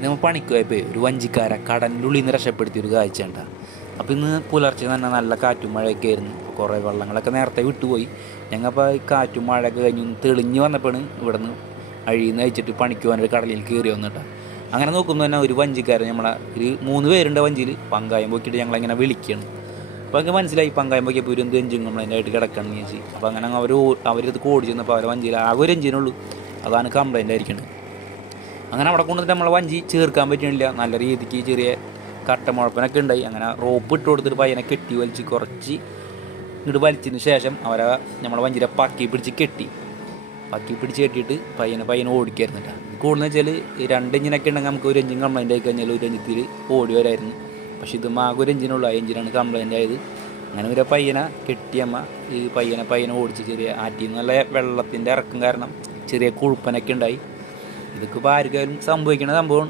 നമ്മൾ പണിക്ക് പോയപ്പോൾ ഒരു വഞ്ചിക്കാരെ കടലിൻ്റെ ഉള്ളിൽ നിന്ന് രക്ഷപ്പെടുത്തിയൊരു കാഴ്ച ഉണ്ടാ. അപ്പോൾ ഇന്ന് പുലർച്ചെ തന്നെ നല്ല കാറ്റും മഴയൊക്കെ ആയിരുന്നു. കുറേ വെള്ളങ്ങളൊക്കെ നേരത്തെ വിട്ടുപോയി. ഞങ്ങൾ ഈ കാറ്റും മഴയൊക്കെ കഴിഞ്ഞ് തെളിഞ്ഞ് വന്നപ്പോഴാണ് ഇവിടെ നിന്ന് അഴിന്ന് അയച്ചിട്ട് പണിക്ക് പോകാനൊരു കടലിൽ കയറി വന്നിട്ടാ. അങ്ങനെ നോക്കുമ്പോൾ തന്നെ ഒരു വഞ്ചിക്കാരൻ നമ്മളെ ഒരു 3 പേരുണ്ട് വഞ്ചിയിൽ പങ്കായം പോക്കിയിട്ട് ഞങ്ങളങ്ങനെ വിളിക്കുകയാണ്. അപ്പോൾ എനിക്ക് മനസ്സിലായി പങ്കായം പോക്കിയപ്പോൾ ഒരു എന്ത് എഞ്ചിൻ കംപ്ലൈൻ്റ് ആയിട്ട് കിടക്കണമെന്ന് ചോദിച്ചു. അപ്പോൾ അങ്ങനെ അവരത് ഓടി ചെന്നപ്പോൾ അവരെ വഞ്ചിയിൽ ആകെ ഒരു എഞ്ചിനുള്ളൂ, അതാണ് കംപ്ലൈൻ്റ് ആയിരിക്കുന്നത്. അങ്ങനെ അവിടെ കൊണ്ടുവന്നിട്ട് നമ്മളെ വഞ്ചി ചേർക്കാൻ പറ്റണില്ല. നല്ല രീതിക്ക് ചെറിയ കട്ടമുഴപ്പനൊക്കെ ഉണ്ടായി. അങ്ങനെ റോപ്പ് ഇട്ട് കൊടുത്തിട്ട് പയ്യനെ കെട്ടി വലിച്ച് കുറച്ച് ഇങ്ങോട്ട് വലിച്ചതിന് ശേഷം അവരെ നമ്മളെ വഞ്ചിയുടെ പക്കി പിടിച്ച് കെട്ടിയിട്ട് പയ്യനെ ഓടിക്കായിരുന്നില്ല. കൂടുതലെന്ന് വെച്ചാൽ 2 എഞ്ചിനൊക്കെ ഉണ്ടെങ്കിൽ നമുക്ക് ഒരു എഞ്ചിൻ കംപ്ലൈൻ്റ് ആയി കഴിഞ്ഞാൽ ഒരു എഞ്ചിത്തിൽ ഓടി വരായിരുന്നു. പക്ഷേ ഇത് ആകെ ഒരു എഞ്ചിനുള്ളൂ, ആ എഞ്ചിനാണ് കംപ്ലൈൻ്റ് ആയത്. അങ്ങനെ ഒരു പയ്യനെ കെട്ടിയമ്മ ഈ പയ്യനെ ഓടിച്ച് ചെറിയ ആറ്റിൽ നല്ല വെള്ളത്തിൻ്റെ ഇറക്കം കാരണം ചെറിയ കുഴുപ്പനൊക്കെ ഉണ്ടായി. ഇതൊക്കെ ഇപ്പോൾ ആർക്കാരും സംഭവിക്കുന്ന സംഭവം.